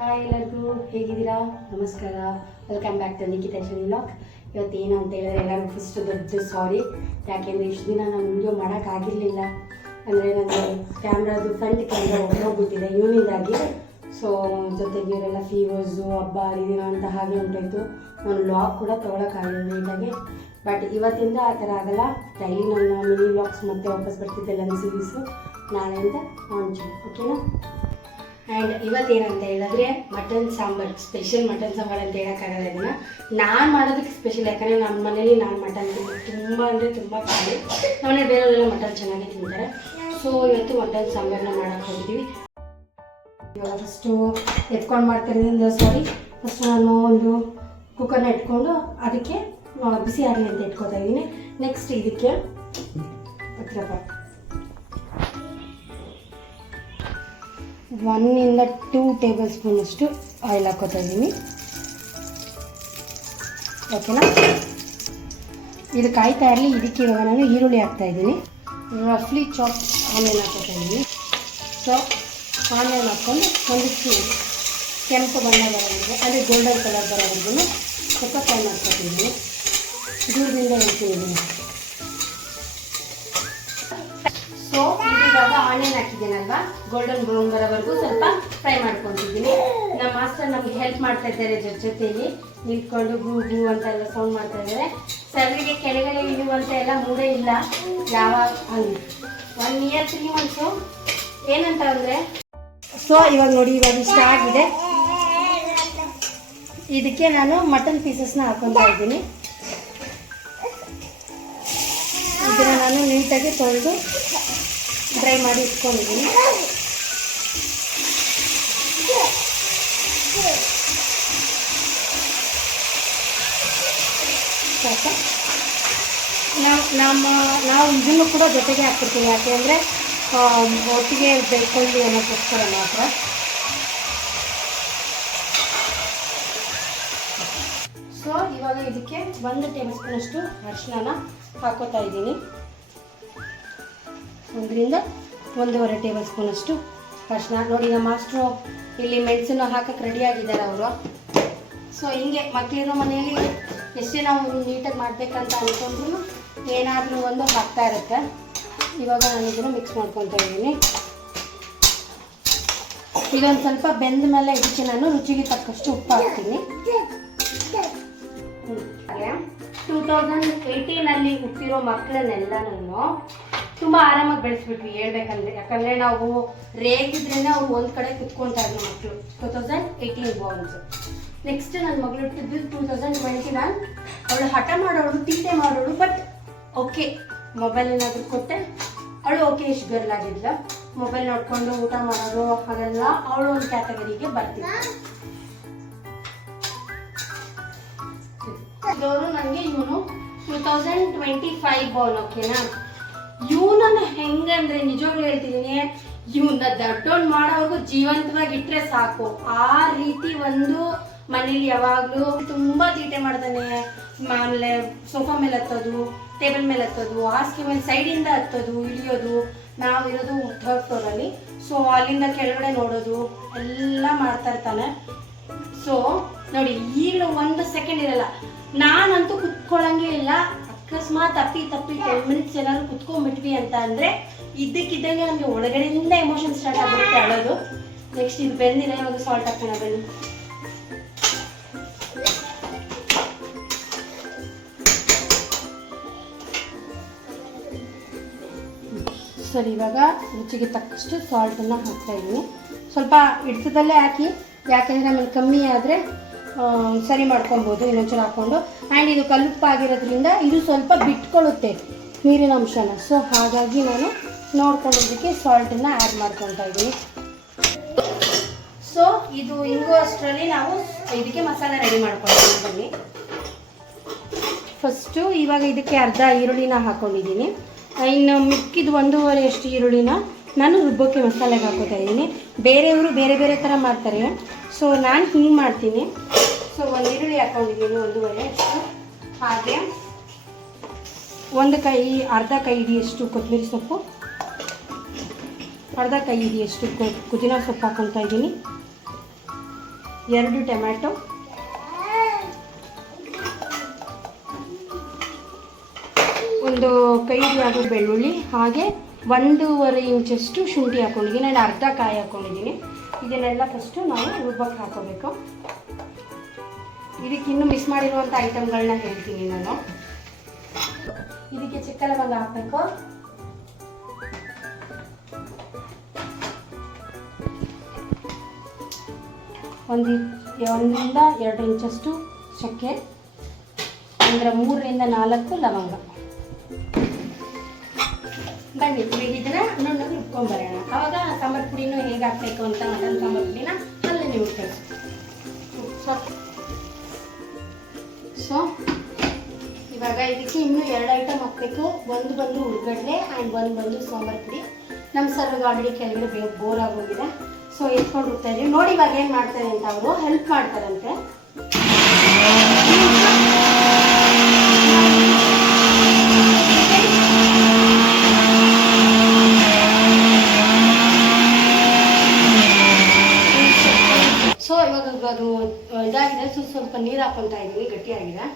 Hi ಎಲ್ಲರಿಗೂ ಹೇಗಿದ್ದೀರಾ? ನಮಸ್ಕಾರ, welcome back to Nikhita Shani vlog. ಇವತ್ತು ಏನು ಅಂತ ಹೇಳಿದ್ರೆ ಎಲ್ಲರಿಗೂ ಫಸ್ಟ್ ದೊಡ್ಡ ಸಾರಿ. ಯಾಕೆಂದರೆ ಇಷ್ಟು ದಿನ ನಾನು ವಿಡಿಯೋ ಮಾಡೋಕ್ಕಾಗಿರಲಿಲ್ಲ. ಅಂದರೆ ನನಗೆ ಕ್ಯಾಮ್ರಾದು ಫ್ರಂಟ್ ಕ್ಯಾಮ್ರಾ ಹೋಗ್ಬಿಟ್ಟಿದೆ ಇವನಿಂದಾಗಿ. ಸೊ ಜೊತೆಗೆ ಇವರೆಲ್ಲ ಫೀವರ್ಸು ಹಬ್ಬ ಹರಿದಿನ ಅಂತ ಹಾಗೆ ಉಂಟಾಯಿತು. ನಾನು ವ್ಲಾಗ್ ಕೂಡ ತೊಗೊಳಕ್ಕಾಗಿಲ್ಲ ನೀಟಾಗಿ. ಬಟ್ ಇವತ್ತಿಂದ ಆ ಥರ ಆಗಲ್ಲ. ಡೈಲಿ ನನ್ನ ಮಿನಿ ವ್ಲಾಗ್ಸ್ ಮತ್ತೆ ವಾಪಸ್ ಬರ್ತಿದ್ದೆ ನನ್ನ ಸೀರೀಸು ನಾಳೆಯಿಂದ ಲಾಂಚ್. ಓಕೆನಾ? ಆ್ಯಂಡ್ ಇವತ್ತೇನಂತ ಹೇಳಿದ್ರೆ mutton sambar, special mutton sambar ಅಂತ ಹೇಳೋಕ್ಕಾಗಲ್ಲ. ಇದನ್ನು ನಾನು ಮಾಡೋದಕ್ಕೆ ಸ್ಪೆಷಲ್. ಯಾಕಂದರೆ ನಮ್ಮ ಮನೇಲಿ ನಾನು ಮಟನ್ ತುಂಬ ಅಂದರೆ ತುಂಬ ಕಮ್ಮಿ. ನಮ್ಮನೆ ಬೇರೆಯವರೆಲ್ಲ ಮಟನ್ ಚೆನ್ನಾಗಿ ತಿಂತಾರೆ. ಸೊ ಇವತ್ತು ಮಟನ್ ಸಾಂಬಾರನ್ನ ಮಾಡೋಕ್ಕೆ ಹೋಗಿದ್ದೀವಿ. ಇವಾಗ ಫಸ್ಟು ಎತ್ಕೊಂಡು ಮಾಡ್ತಿರೋದ್ರಿಂದ ಫಸ್ಟ್ ನಾನು ಒಂದು ಕುಕ್ಕರ್ನ ಇಟ್ಕೊಂಡು ಅದಕ್ಕೆ ಬಿಸಿ ಆಗಲಿ ಅಂತ ಇಟ್ಕೊತಾ ಇದ್ದೀನಿ. ನೆಕ್ಸ್ಟ್ ಇದಕ್ಕೆ 1 ಇಂದ 2 ಟೇಬಲ್ ಸ್ಪೂನಷ್ಟು ಆಯಿಲ್ ಹಾಕೋತಾ ಇದ್ದೀನಿ. ಓಕೆನಾ? ಇದು ಕಾಯ್ತಾ ಇರಲಿ. ಇದಕ್ಕೆ ಇವಾಗ ನಾನು ಈರುಳ್ಳಿ ಹಾಕ್ತಾ ಇದ್ದೀನಿ. ರಫ್ಲಿ ಚಾಪ್ ಆನಿಯನ್ ಹಾಕೋತಾ ಇದ್ದೀನಿ. ಸೊ ಆನಿಯನ್ ಹಾಕ್ಕೊಂಡು ಒಂದಿಷ್ಟು ಕೆಂಪು ಬಣ್ಣ ಬರೋವರೆಗೂ, ಅಂದರೆ ಗೋಲ್ಡನ್ ಕಲರ್ ಬರೋವರೆಗೂ ಸ್ವಲ್ಪ ಫ್ರೈ ಮಾಡ್ಕೊತಿದ್ದೀನಿ. ದೂರದಿಂದ ಹೇಳ್ತಿದ್ದೀನಿ. ಸೊ ಇವಾಗ ಆನಿಯನ್ ಹಾಕಿದ್ದೀನಲ್ವಾ, ಗೋಲ್ಡನ್ ಬ್ರೌನ್ ಬರೋವರೆಗೂ ಸ್ವಲ್ಪ ಫ್ರೈ ಮಾಡ್ಕೊತಿದ್ದೀನಿ. ನಮ್ಮ ಮಾಸ್ಟರ್ ನಮಗೆ ಹೆಲ್ಪ್ ಮಾಡ್ತಾ ಇದ್ದಾರೆ. ಜೊತೆಗೆ ನಿಂತ್ಕೊಂಡು ಗೂ ಗೂ ಅಂತ ಎಲ್ಲ ಸೌಂಡ್ ಮಾಡ್ತಾ ಇದ್ದಾರೆ. ಸರ್ವಿಗೆ ಕೆಳಗಡೆ ಇಳುವಂತ ಎಲ್ಲ ಮೂಡೇ ಇಲ್ಲ. ಯಾವಾಗ 1 year 3 months ಏನಂತ ಅಂದರೆ. ಸೊ ಇವಾಗ ನೋಡಿ, ಇವಾಗ ಇಷ್ಟ ಆಗಿದೆ. ಇದಕ್ಕೆ ನಾನು ಮಟನ್ ಪೀಸಸ್ನ ಹಾಕೊತಾ ಇದ್ದೀನಿ. ಇದನ್ನು ನಾನು ನೀಟಾಗಿ ತೊಳೆದು ಡ್ರೈ ಮಾಡಿ ಇಟ್ಕೊಂಡಿದ್ದೀನಿ. ನಾವು ಇದನ್ನು ಕೂಡ ಜೊತೆಗೆ ಹಾಕ್ಬಿಡ್ತೀವಿ. ಯಾಕೆ ಅಂದರೆ ಒಟ್ಟಿಗೆ ಬೇಯಿಸ್ಕೊಂಡು ಅನ್ನೋಕ್ಕೋಸ್ಕರ ಮಾತ್ರ. ಸೊ ಇವಾಗ ಇದಕ್ಕೆ 1 ಟೇಬಲ್ ಸ್ಪೂನಷ್ಟು ಅರಿಶಿನ ಹಾಕೋತಾ ಇದ್ದೀನಿ. 1 ರಿಂದ 1.5 ಟೇಬಲ್ ಸ್ಪೂನಷ್ಟು ಅರಿಶಿನ. ನೋಡಿ, ನಮ್ಮ ಮಾಸ್ಟ್ರು ಇಲ್ಲಿ ಮೆಣಸನ್ನು ಹಾಕಕ್ಕೆ ರೆಡಿಯಾಗಿದ್ದಾರೆ ಅವರು. ಸೊ ಹಿಂಗೆ ಮಕ್ಕಳಿರೋ ಮನೆಯಲ್ಲಿ ಎಷ್ಟೇ ನಾವು ನೀಟಾಗಿ ಮಾಡಬೇಕಂತ ಅಂದ್ಕೊಂಡ್ರು ಏನಾದರೂ ಒಂದು ಹಾಕ್ತಾ ಇರುತ್ತೆ. ಇವಾಗ ನಾನು ಇದನ್ನು ಮಿಕ್ಸ್ ಮಾಡ್ಕೊತಾ ಇದ್ದೀನಿ. ಇದೊಂದು ಸ್ವಲ್ಪ ಬೆಂದ ಮೇಲೆ ಇದಕ್ಕೆ ನಾನು ರುಚಿಗೆ ತಕ್ಕಷ್ಟು ಉಪ್ಪು ಹಾಕ್ತೀನಿ. 2018 ಹುಟ್ಟಿರೋ ಮಕ್ಕಳನ್ನೆಲ್ಲನೂ ತುಂಬ ಆರಾಮಾಗಿ ಬೆಳೆಸ್ಬಿಟ್ವಿ ಹೇಳ್ಬೇಕಂದ್ರೆ. ಯಾಕಂದರೆ ನಾವು ರೇಗಿದ್ರಿಂದ ಅವ್ರು ಒಂದು ಕಡೆ ಕುತ್ಕೊತಾ ಇದ್ರು ಮಕ್ಕಳು. 2018 ಬಾರ್ನ್ಸ್. ನೆಕ್ಸ್ಟ್ ನನ್ನ ಮಗಳು ಹುಟ್ಟಿದ್ದು 2021. ಅವಳು ಹಠ ಮಾಡೋಳು, ತೀಟೆ ಮಾಡೋಳು. ಬಟ್ ಓಕೆ, ಮೊಬೈಲ್ ಏನಾದರೂ ಕೊಟ್ಟೆ ಅವಳು ಓಕೆ ಇಷ್ಟು ಗರ್ಲ್ ಆಗಿದ್ಲ. ಮೊಬೈಲ್ ನೋಡ್ಕೊಂಡು ಊಟ ಮಾಡೋದು ಹಾಗೆಲ್ಲ ಅವಳು ಒಂದು ಕ್ಯಾಟಗರಿಗೆ ಬರ್ತಿದ್ಲು. ಇದವರು ನನಗೆ ಇವನು 2025 ಬಾರ್ನ್. ಓಕೆನಾ? ಇವನನ್ನು ಹೆಂಗಂದ್ರೆ ನಿಜವಾಗ್ಲೂ ಹೇಳ್ತಿದ್ದೀನಿ, ಇವನ್ನ ದೊಡ್ಡೋನ್ ಮಾಡೋವರೆಗೂ ಜೀವಂತವಾಗಿ ಇಟ್ಟರೆ ಸಾಕು. ಆ ರೀತಿ ಒಂದು ಮನೇಲಿ ಯಾವಾಗಲೂ ತುಂಬ ತೀಟೆ ಮಾಡ್ತಾನೆ. ಆಮೇಲೆ ಸೋಫಾ ಮೇಲೆ ಹತ್ತೋದು, ಟೇಬಲ್ ಮೇಲೆ ಹತ್ತೋದು, ಹಾಸಿಗೆ ಮೇಲೆ ಸೈಡಿಂದ ಹತ್ತೋದು, ಇಳಿಯೋದು. ನಾವಿರೋದು 3rd ಫ್ಲೋರಲ್ಲಿ. ಸೊ ಅಲ್ಲಿಂದ ಕೆಳಗಡೆ ನೋಡೋದು ಎಲ್ಲ ಮಾಡ್ತಾ ಇರ್ತಾನೆ. ಸೊ ನೋಡಿ, ಈಗಲೂ 1 ಸೆಕೆಂಡ್ ಇರಲ್ಲ. ನಾನಂತೂ ಕುತ್ಕೊಳ್ಳಂಗೆ ಇಲ್ಲ. ಅಕಸ್ಮಾತ್ ತಪ್ಪಿ 10 ಮಿನಿಟ್ಸ್ ಏನಾದ್ರು ಕುತ್ಕೊಂಡ್ಬಿಟ್ವಿ ಅಂತ ಅಂದರೆ ಇದ್ದಕ್ಕಿದ್ದಂಗೆ ನಮಗೆ ಒಳಗಡೆಯಿಂದ ಎಮೋಷನ್ ಸ್ಟಾರ್ಟ್ ಆಗಿರುತ್ತೆ, ಅಳೋದು. ನೆಕ್ಸ್ಟ್ ಇದು ಬೆಂದಿದೆ, ಇವಾಗ ಸಾಲ್ಟ್ ಹಾಕೋಣ ಬನ್ನಿ. ಸರಿ, ಇವಾಗ ರುಚಿಗೆ ತಕ್ಕಷ್ಟು ಸಾಲ್ಟನ್ನು ಹಾಕ್ತಾ ಇದ್ದೀನಿ. ಸ್ವಲ್ಪ ಹಿಡಿತದಲ್ಲೇ ಹಾಕಿ, ಯಾಕೆಂದರೆ ಆಮೇಲೆ ಕಮ್ಮಿ ಆದರೆ ಸರಿ ಮಾಡ್ಕೊಬೋದು ಇನ್ನೊಂಚೂರು ಹಾಕ್ಕೊಂಡು. ಆ್ಯಂಡ್ ಇದು ಕಲ್ಲುಪ್ಪಾಗಿರೋದ್ರಿಂದ ಇದು ಸ್ವಲ್ಪ ಬಿಟ್ಕೊಳ್ಳುತ್ತೆ ನೀರಿನ ಅಂಶನ. ಸೊ ಹಾಗಾಗಿ ನಾನು ನೋಡ್ಕೊಳ್ಳೋದಕ್ಕೆ ಸಾಲ್ಟನ್ನು ಆ್ಯಡ್ ಮಾಡ್ಕೊತಾ ಇದ್ದೀನಿ. ಸೊ ಇದು ಹಿಂಗೋ ಅಷ್ಟರಲ್ಲಿ ನಾವು ಇದಕ್ಕೆ ಮಸಾಲೆ ರೆಡಿ ಮಾಡ್ಕೊಳ್ತೀವಿ. ಬನ್ನಿ, ಫಸ್ಟು ಇವಾಗ ಇದಕ್ಕೆ ಅರ್ಧ ಈರುಳ್ಳಿನ ಹಾಕ್ಕೊಂಡಿದ್ದೀನಿ. ಇನ್ನು ಮಿಕ್ಕಿದ 1.5 ಈರುಳ್ಳಿನ ನಾನು ರುಬ್ಬಕ್ಕೆ ಮಸಾಲೆಗೆ ಹಾಕೋತಾ ಇದ್ದೀನಿ. ಬೇರೆಯವರು ಬೇರೆ ಬೇರೆ ಥರ ಮಾಡ್ತಾರೆ. ಸೊ ನಾನು ಹಿಂಗೆ ಮಾಡ್ತೀನಿ. ಸೊ 1 ಈರುಳ್ಳಿ ಹಾಕ್ಕೊಂಡಿದ್ದೀನಿ, 1.5 ಅಷ್ಟು. ಹಾಗೆ ಅರ್ಧ ಕೈ ಹಿಡಿಯಷ್ಟು ಕೊತ್ತಂಬರಿ ಸೊಪ್ಪು, ಅರ್ಧ ಕೈ ಹಿಡಿಯಷ್ಟು ಪುದೀನ ಸೊಪ್ಪು ಹಾಕ್ಕೊತಾ ಇದ್ದೀನಿ. 2 ಟೊಮ್ಯಾಟೊ, ಒಂದು ಕೈಗೆ ಆಗೋ ಬೆಳ್ಳುಳ್ಳಿ, ಹಾಗೆ 1.5 ಇಂಚಷ್ಟು ಶುಂಠಿ ಹಾಕೊಂಡಿದ್ದೀನಿ. ನಾನು ಅರ್ಧ ಕಾಯಿ ಹಾಕ್ಕೊಂಡಿದ್ದೀನಿ. ಇದನ್ನೆಲ್ಲ ಫಸ್ಟು ನಾವು ರುಬ್ಬಕ್ಕೆ ಹಾಕೋಬೇಕು. ಇದಕ್ಕೆ ಇನ್ನೂ ಮಿಸ್ ಮಾಡಿರುವಂಥ ಐಟಮ್ಗಳನ್ನ ಹೇಳ್ತೀನಿ ನಾನು. ಇದಕ್ಕೆ ಚಿಕ್ಕ ಲವಂಗ ಹಾಕಬೇಕು, ಒಂದರಿಂದ 2 ಇಂಚಷ್ಟು ಚಕ್ಕೆ, ಅಂದರೆ 3ರಿಂದ 4 ಲವಂಗ. ಬನ್ನಿ ಈಗ ಇದನ್ನ ನುಣ್ಣಗೆ ರುಬ್ಕೊಂಡ್ಬರೋಣ. ಆವಾಗ ಸಾಂಬಾರು ಪುಡಿನೂ ಹೇಗೆ ಹಾಕಬೇಕು ಅಂತ ಮಟನ್ ಸಾಂಬಾರು ಪುಡಿನ ಅಲ್ಲೇ ನೀವು ಕಳಿಸಿ. ಸೊ ಇವಾಗ ಇದಕ್ಕೆ ಇನ್ನೂ 2 ಐಟಮ್ ಹಾಕಬೇಕು. ಒಂದು ಬಂದು ಉಳ್ಳಗಡ್ಡೆ ಆ್ಯಂಡ್ ಒಂದು ಬಂದು ಸಾಂಬಾರು ಪುಡಿ. ನಮ್ಮ ಸರ್ಗೆ ಆಲ್ರೆಡಿ ಕೆಳಗಡೆ ಬೋರ್ ಆಗೋಗಿದೆ. ಸೊ ಎತ್ಕೊಂಡು ಹೋಗ್ತಾ ಇದ್ದೀವಿ. ನೋಡಿ ಇವಾಗ ಏನು ಮಾಡ್ತಾರೆ ಅಂತ ಅವರು ಹೆಲ್ಪ್ ಮಾಡ್ತಾರಂತೆ. ಸೊ ಇವಾಗ ಅದು ಇದಾಗಿದೆ. ಸ್ವಲ್ಪ ನೀರು ಹಾಕೊತಾ ಇದ್ದೀನಿ, ಗಟ್ಟಿಯಾಗಿದೆ.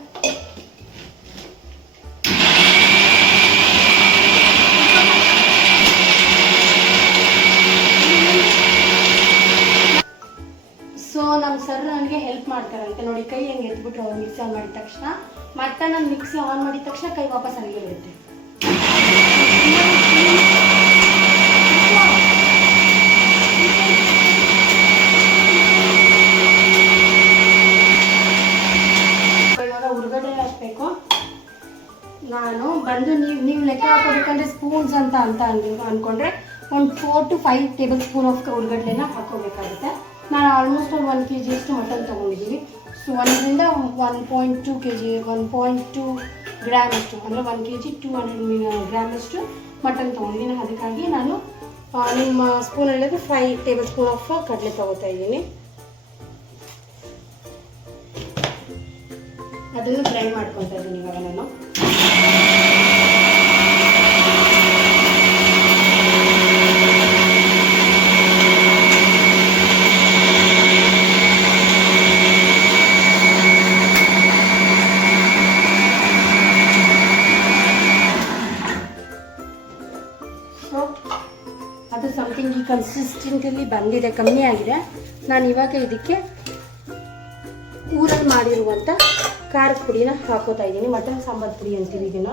ಸೊ ನಮ್ಮ ಸರ್ ನನಗೆ ಹೆಲ್ಪ್ ಮಾಡ್ತಾರಂತೆ. ನೋಡಿ ಕೈ ಹೆಂಗೆ ಎತ್ಬಿಟ್ರು ಅವ್ರು ಮಿಕ್ಸಿ ಆನ್ ಮಾಡಿದ ತಕ್ಷಣ. ಮತ್ತೆ ನಾನು ಮಿಕ್ಸಿ ಆನ್ ಮಾಡಿದ ತಕ್ಷಣ ಕೈ ವಾಪಸ್ ಅಲ್ಲಿಗೆ ಇರುತ್ತೆ. ಇವಾಗ ಉಳ್ಳಗಡ್ಡೆ ಹಾಕಬೇಕು. ನಾನು ಬಂದು ನೀವು ಲೆಕ್ಕ ಹಾಕೋಬೇಕಂದ್ರೆ ಸ್ಪೂನ್ಸ್ ಅಂತ ಅಂದ್ಕೊಂಡ್ರೆ ಒಂದು 4 to 5 ಟೇಬಲ್ ಸ್ಪೂನ್ ಆಫ್ ಉಳ್ಳಗಡ್ಡೆನ ಹಾಕೋಬೇಕಾಗುತ್ತೆ. ನಾನು ಆಲ್ಮೋಸ್ಟ್ ಒಂದು 1 kg ಅಷ್ಟು ಮಟನ್ ತೊಗೊಂಡಿದ್ದೀನಿ. ಸೊ 1ರಿಂದ 1.2 kg 1.2 ಗ್ರಾಮ್ ಅಷ್ಟು, ಅಂದರೆ 1 kg 200 ಗ್ರಾಮ್ ಅಷ್ಟು ಮಟನ್ ತೊಗೊಂಡಿದ್ದೀನಿ. ಅದಕ್ಕಾಗಿ ನಾನು ನಿಮ್ಮ ಸ್ಪೂನಲ್ಲಿ 5 ಟೇಬಲ್ ಸ್ಪೂನ್ ಆಫ್ ಕಡಲೆ ತೊಗೋತಾ ಇದ್ದೀನಿ. ಅದನ್ನು ಫ್ರೈ ಮಾಡ್ಕೊತಾ ಇದ್ದೀನಿ ಇವಾಗ ನಾನು. ಅದು ಸಮಥಿಂಗ್ ಈ ಕನ್ಸಿಸ್ಟೆಂಟಲ್ಲಿ ಬಂದಿದೆ, ಕಮ್ಮಿ ಆಗಿದೆ. ನಾನು ಇವಾಗ ಇದಕ್ಕೆ ಊರಲ್ಲಿ ಮಾಡಿರುವಂಥ ಖಾರದ ಪುಡಿನ ಹಾಕೋತಾ ಇದ್ದೀನಿ. ಮಟನ್ ಸಾಂಬಾರು ಪುಡಿ ಅಂತೀವಿ ಇದನ್ನ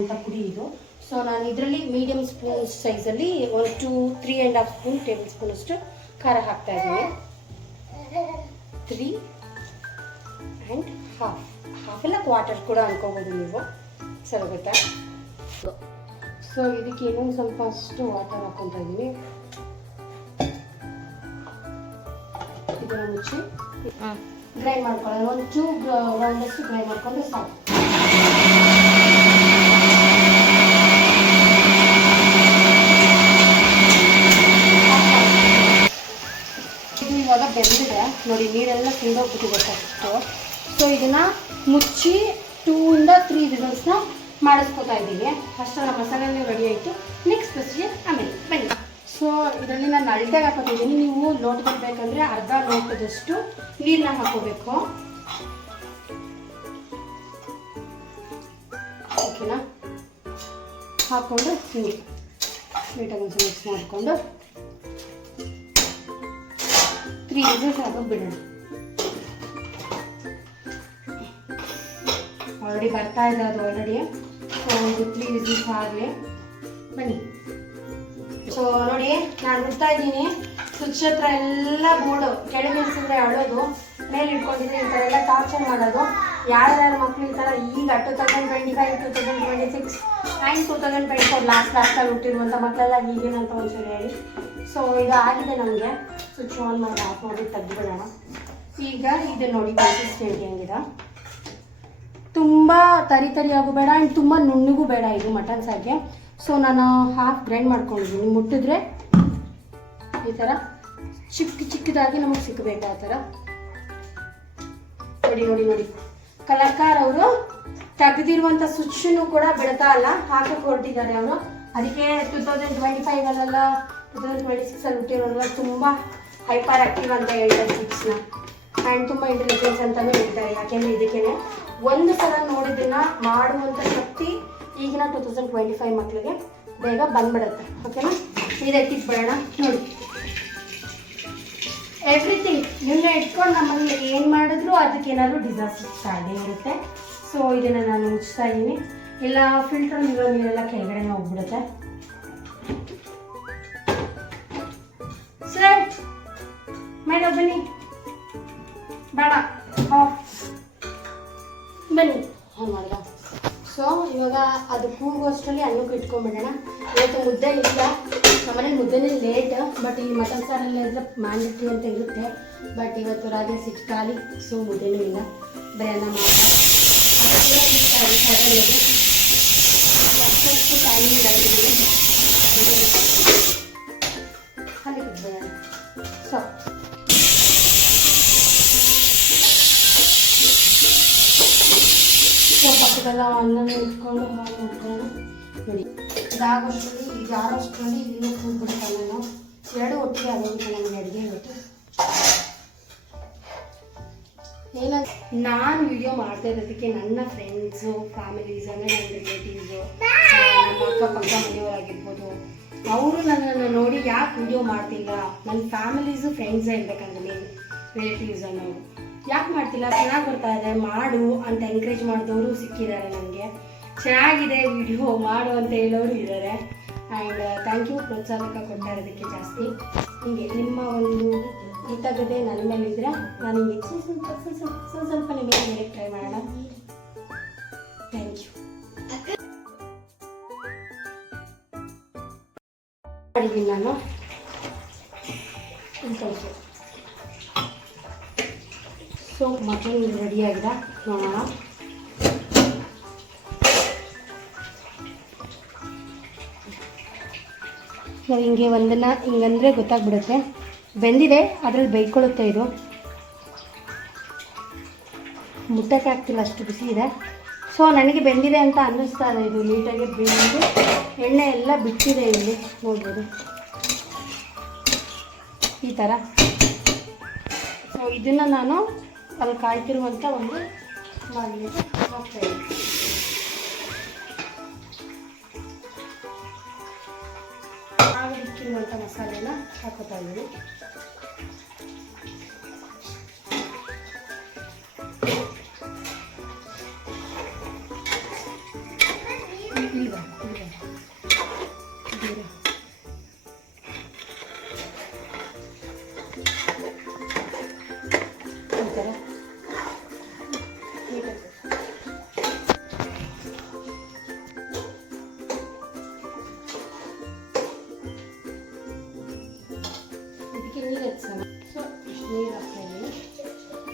ಅಂತ ಪುಡಿ ಇದು. ಸೊ ನಾನು ಇದರಲ್ಲಿ ಮೀಡಿಯಮ್ ಸ್ಪೂನ್ ಸೈಜಲ್ಲಿ 1 to 3.5 ಸ್ಪೂನ್ ಟೇಬಲ್ ಸ್ಪೂನ್ ಅಷ್ಟು ಖಾರ ಹಾಕ್ತಾ ಇದ್ದೀನಿ. 3 and ಹಾಫ್ ಎಲ್ಲ ಕ್ವಾರ್ಟರ್ ಕೂಡ ಅನ್ಕೋಬೋದು ನೀವು, ಸರಿ ಗೊತ್ತಾ. ಸೊ ಇದಕ್ಕೆ ಇನ್ನೊಂದು ಸ್ವಲ್ಪ ಅಷ್ಟು ವಾಟರ್ ಹಾಕ್ಕೊತಾ ಇದ್ದೀನಿ. ಇದನ್ನು ಮುಚ್ಚಿ ಗ್ರೈಂಡ್ ಮಾಡ್ಕೊಳ್ಳೋಣ. ಒಂದು 2 ರೌಂಡಷ್ಟು ಗ್ರೈಂಡ್ ಮಾಡಿಕೊಂಡ್ರೆ ಸಾಕು. ಇದು ಇವಾಗ ಬೆಂದಿದೆ ನೋಡಿ, ನೀರೆಲ್ಲ ತಿಂದೋಗ್ಬಿಟ್ಟಿದೆ ಫಸ್ಟು. ಸೊ ಇದನ್ನು ಮುಚ್ಚಿ 2 ಇಂದ 3 ವಿಸಿಲ್ಸ್ನ ಮಾಡಿಸ್ಕೊತಾ ಇದ್ದೀನಿ. ಅಷ್ಟರ ಮಸಾಲೆನೇ ರೆಡಿ ಆಯಿತು. ನೆಕ್ಸ್ಟ್ ಪ್ರೊಸೀಜರ್ ಆಮೇಲೆ ಬನ್ನಿ. ಸೊ ಇದರಲ್ಲಿ ನಾನು ಅಳತೆಗೆ ಹಾಕೋತಿದ್ದೀನಿ. ನೀವು ಲೋಟದಲ್ಲಿ ಬೇಕಂದರೆ ಅರ್ಧ ಲೋಟದಷ್ಟು ನೀರನ್ನ ಹಾಕೋಬೇಕು, ಓಕೆನಾ. ಹಾಕ್ಕೊಂಡು ನೀಟಾಗಿ ಒಂದು ಮಿಕ್ಸ್ ಮಾಡಿಕೊಂಡು 3 ವಿಸಿಲ್ಸ್ ಆಗೋಗಿ ಬಿಡೋಣ. ಆಲ್ರೆಡಿ ಬರ್ತಾ ಇದೆ ಅದು ಆಲ್ರೆಡಿ. ಸೊ ಒಂದು 3 ವಿಸಿಲ್ಸ್ ಆಗಲಿ, ಬನ್ನಿ. ಸೊ ನೋಡಿ ನಾನು ಬಿಡ್ತಾ ಇದ್ದೀನಿ. ಸ್ವಿಚ್ ಹತ್ರ ಎಲ್ಲ ಬೋರ್ಡು ಕೆಳಗೆ ನಿಲ್ಸಿದ್ರೆ ಅಳೋದು, ಮೇಲೆ ಇಟ್ಕೊಂಡಿದ್ರೆ ಈ ಥರ ಎಲ್ಲ ಟಾರ್ಚರ್ ಮಾಡೋದು. ಯಾರ್ಯಾರು ಮಕ್ಕಳು ಈ ಥರ ಈಗ 2025, 2026 ಆ್ಯಂಡ್ 2024 ಲಾಸ್ಟಲ್ಲಿ ಹುಟ್ಟಿರುವಂಥ ಮಕ್ಕಳೆಲ್ಲ ಈಗೇನಂತ ಒಂದ್ಸರಿ ಹೇಳಿ. ಸೊ ಈಗ ಆಗಿದೆ ನಮಗೆ. ಸ್ವಿಚ್ ಆನ್ ಮಾಡಿ ಆಫ್ ಮಾಡಿ ತೆಗೆದುಬಿಡೋಣ. ಈಗ ಇದು ನೋಡಿ ಕನ್ಸಿಸ್ಟೆಂಟ್ ಹೆಂಗಿದೆ. ತುಂಬ ತರಿಯಾಗೂ ಬೇಡ ಆ್ಯಂಡ್ ತುಂಬ ನುಣ್ಣಗೂ ಬೇಡ ಇದು ಮಟನ್ ಸಾರಿಗೆ. ಸೊ ನಾನು ಹಾಫ್ ಗ್ರೈಂಡ್ ಮಾಡ್ಕೊಂಡಿದ್ದೀನಿ. ಮುಟ್ಟಿದ್ರೆ ಈ ಥರ ಚಿಕ್ಕದಾಗಿ ನಮಗೆ ಸಿಕ್ಕಬೇಕು ಆ ಥರ. ನೋಡಿ ನೋಡಿ ನೋಡಿ, ಕಲಾಕಾರ ಅವರು ತೆಗೆದಿರುವಂಥ ಸ್ವಿಚ್ಚನ್ನು ಕೂಡ ಬಿಡ್ತಾ ಇಲ್ಲ, ಹಾಕಕ್ಕೆ ಹೊರಟಿದ್ದಾರೆ ಅವರು. ಅದಕ್ಕೆ 2025 2026 ಹುಟ್ಟಿರೋರೆಲ್ಲ ತುಂಬ ಹೈಪರ್ ಆಕ್ಟಿವ್ ಅಂತ ಹೇಳ್ತಾರೆ ಕಿಡ್ಸ್ನ. ಆ್ಯಂಡ್ ತುಂಬ ಇಂಟೆಲಿಜೆನ್ಸ್ ಅಂತಲೂ ಹೇಳ್ತಾರೆ. ಯಾಕೆಂದರೆ ಇದಕ್ಕೇ ಒಂದು ಸಲ ನೋಡಿದ್ದನ್ನು ಮಾಡುವಂಥ ಶಕ್ತಿ ಈಗಿನ 2025 ಮಕ್ಕಳಿಗೆ ಬೇಗ ಬಂದ್ಬಿಡುತ್ತೆ. ಓಕೆನಾ, ಇದಕ್ಕೆ ಇಟ್ಬಿಡೋಣ. ನೋಡಿ, ಎವ್ರಿಥಿಂಗ್ ಇವನ್ನ ಇಟ್ಕೊಂಡು ನಮ್ಮಲ್ಲಿ ಏನು ಮಾಡಿದ್ರು ಅದಕ್ಕೆ ಏನಾದರೂ ಡಿಸಾಸ್ಟರ್ ಕಾಯ್ದೆ ಇರುತ್ತೆ. ಸೊ ಇದನ್ನು ನಾನು ಮುಚ್ತಾ ಇದ್ದೀನಿ. ಎಲ್ಲ ಫಿಲ್ಟರ್ ನೀರೆಲ್ಲ ಕೆಳಗಡೆ ಹೋಗ್ಬಿಡುತ್ತೆ. ಸರ್ ಮೇಡ ಬನ್ನಿ, ಬೇಡ ಬನ್ನಿ. ಹಾಂ ಮಾಡ್ದ. ಸೊ ಇವಾಗ ಅದು ಕೂಗೋಷ್ಟರಲ್ಲಿ ಅನ್ನಕ್ಕೆ ಇಟ್ಕೊಂಡ್ಬಿಡೋಣ. ಇವತ್ತು ಮುದ್ದೆ ಇಲ್ಲ, ನಮ್ಮನೇಲಿ ಮುದ್ದೆನೇ ಲೇಟ್. ಬಟ್ ಈ ಮಟನ್ ಸಾರಲ್ಲಿ ಅಂದರೆ ಮ್ಯಾಂಡೇಟ್ರಿ ಅಂತ ಇರುತ್ತೆ. ಬಟ್ ಇವತ್ತು ರಾಗಿ ಸಿಟ್ಟು ಖಾಲಿ. ಸೊ ಮುದ್ದೆನೂ ಇಲ್ಲ, ಬರೀ ಅನ್ನ ಮಾತ್ರ. ಅಷ್ಟು ಟೈಮಿಂಗ್ ಆಗಿದ್ದೀನಿ ಅಲ್ಲಿ ಬಿಟ್ಬಿಡೋಣ. ಸೊ ಪಕ್ಕದೆಲ್ಲ ಅನ್ನ ಇಟ್ಕೊಂಡು ಹಾಲು ಮಾಡ್ಕೊಳ್ಳೋಣ. ನೋಡಿ, ಇದಾಗೋಷ್ಟರಲ್ಲಿ ಈಗ ಆರೋಷ್ಟರಲ್ಲಿ ಇನ್ನೂ ಕೂತ್ಬಿಡ್ತಾನೆ. ನಾನು ಎರಡು ಒಟ್ಟಿಗೆ ಆಗೋಗುತ್ತೆ ನಮಗೆ ಅಡುಗೆ ಇವತ್ತು. ಏನಂತ ನಾನು ವಿಡಿಯೋ ಮಾಡ್ತಾ ಇರೋದಕ್ಕೆ ನನ್ನ ಫ್ರೆಂಡ್ಸು, ಫ್ಯಾಮಿಲೀಸ್ ಅಂದರೆ ನನ್ನ ರಿಲೇಟಿವ್ಸು, ನಮ್ಮ ಅಕ್ಕಪಕ್ಕ ಮನೆಯವರಾಗಿರ್ಬೋದು, ಅವರು ನನ್ನನ್ನು ನೋಡಿ ಯಾಕೆ ವಿಡಿಯೋ ಮಾಡ್ತಿಲ್ಲ, ನನ್ನ ಫ್ಯಾಮಿಲೀಸು ಫ್ರೆಂಡ್ಸೇ ಇರಬೇಕಂದ್ರೆ ಮೇನ್ ರಿಲೇಟಿವ್ಸ್ ಅನ್ನೋರು ಯಾಕೆ ಮಾಡ್ತಿಲ್ಲ, ಚೆನ್ನಾಗಿ ಬರ್ತಾ ಇದೆ ಮಾಡು ಅಂತ ಎಂಕರೇಜ್ ಮಾಡಿದವರು ಸಿಕ್ಕಿದ್ದಾರೆ ನನಗೆ. ಚೆನ್ನಾಗಿದೆ ವಿಡಿಯೋ ಮಾಡು ಅಂತ ಹೇಳೋರು ಇದ್ದಾರೆ. ಆ್ಯಂಡ್ ಥ್ಯಾಂಕ್ ಯು, ಪ್ರೋತ್ಸಾಹಕ ಕೊಡ್ತಾ ಇರೋದಕ್ಕೆ ಜಾಸ್ತಿ. ಹೀಗೆ ನಿಮ್ಮ ಒಂದು ಕೃತಜ್ಞತೆ ನನ್ನ ಮೇಲಿದ್ರೆ ನಾನು ಹಿಂಗೆ ಸ್ವಲ್ಪ ನಿಮಗೆ ಹೇಳಕ್ಕೆ ಟ್ರೈ ಮಾಡೋಣ. Thank you. ಮಾಡಿದ್ದೀನಿ ನಾನು ಕಳಿಸು. ಸೊ ಮಟನ್ ರೆಡಿಯಾಗಿದೆ, ನೋಡೋಣ. ನಾವು ಹಿಂಗೆ ಒಂದನ್ನು ಹಿಂಗಂದರೆ ಗೊತ್ತಾಗ್ಬಿಡುತ್ತೆ ಬೆಂದಿದೆ. ಅದರಲ್ಲಿ ಬೇಯ್ಕೊಳ್ಳುತ್ತೆ ಇದು. ಮುಟ್ಟಕ್ಕೆ ಆಗ್ತಿಲ್ಲ, ಅಷ್ಟು ಬಿಸಿ ಇದೆ. ಸೊ ನನಗೆ ಬೆಂದಿದೆ ಅಂತ ಅನ್ನಿಸ್ತಾ ಇದೆ. ಇದು ನೀಟಾಗಿ ಬೆಂದು ಎಣ್ಣೆ ಎಲ್ಲ ಬಿಟ್ಟಿದೆ. ಇಲ್ಲಿ ನೋಡ್ಬೋದು ಈ ಥರ. ಸೊ ಇದನ್ನು ನಾನು ಅಲ್ಲಿ ಕಾಯ್ತಿರುವಂಥ ಒಂದು ಬಾಗಿಲಿಗೆ ಹಾಕ್ತಾಯಿದ್ದೀನಿ. ಆಗ ಇಕ್ಕಿರುವಂಥ ಮಸಾಲೆನ ಹಾಕೋತಾ ಇದ್ದೀನಿ. ನೀರು ಹೆಚ್ಚೋಣ. ಸೊ ಇಷ್ಟು ನೀರು ಹಾಕ್ತಾಯಿದ್ದೀನಿ.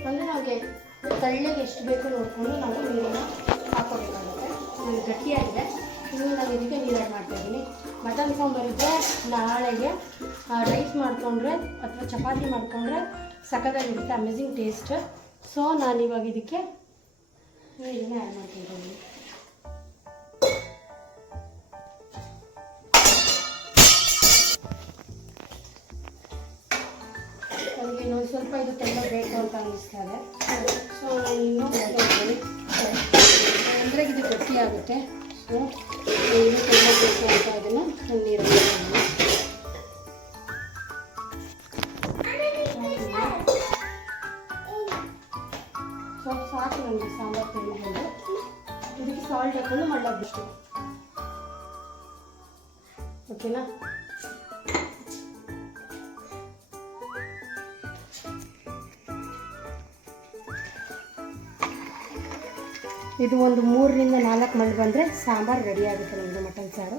ಅಂದರೆ ನಮಗೆ ತಳ್ಳಿಗೆ ಎಷ್ಟು ಬೇಕೋ ನೋಡಿಕೊಂಡು ನಾವು ನೀರನ್ನು ಹಾಕೋಬೇಕಾಗುತ್ತೆ. ನನಗೆ ಗಟ್ಟಿಯಾಗಿದೆ, ಇನ್ನು ನಾನು ಇದಕ್ಕೆ ನೀರು ಆ್ಯಡ್ ಮಾಡ್ತಾಯಿದ್ದೀನಿ. ಮಟನ್ ಸಾಂಬಾರಿದ್ದರೆ ನಾಳೆಗೆ ರೈಸ್ ಮಾಡಿಕೊಂಡ್ರೆ ಅಥವಾ ಚಪಾತಿ ಮಾಡಿಕೊಂಡ್ರೆ ಸಖತ್ತಾಗಿರುತ್ತೆ, ಅಮೇಝಿಂಗ್ ಟೇಸ್ಟ್. ಸೊ ನಾನಿವಾಗ ಇದಕ್ಕೆ ನೀರನ್ನು ಆ್ಯಡ್ ಮಾಡ್ತಾಯಿದ್ದೀನಿ. ನನಗೆ ಇನ್ನೊಂದು ಸ್ವಲ್ಪ ಇದು ತೆಲ್ಲ ಬೇಕು ಅಂತ ಅನ್ನಿಸ್ತಾ ಇದೆ. ಸೊ ನಾನು ಇನ್ನೂ ಹೋಗ್ತೀನಿ ಅಂದರೆ ಇದು ಗಟ್ಟಿ ಆಗುತ್ತೆ. ಸೊ ಇನ್ನೂ ತೆಲ್ಲ ಬೇಕು ಅಂತ ಇದನ್ನು ನಾನು ನೀರಲ್ಲಿ ಸೊ ಸಾಕು ನನಗೆ ಸಾಂಬಾರು ತೆಗೆದುಕೊಂಡು ಇದಕ್ಕೆ ಸಾಲ್ಟ್ ಹಾಕೊಂಡು ಮಾಡಬೇಕು. ಓಕೆನಾ? ಇದು ಒಂದು 3 ರಿಂದ 4 ಮಣ್ಣು ಬಂದರೆ ಸಾಂಬಾರು ರೆಡಿ ಆಗುತ್ತೆ ನಮಗೆ ಮಟನ್ ಸಾರು.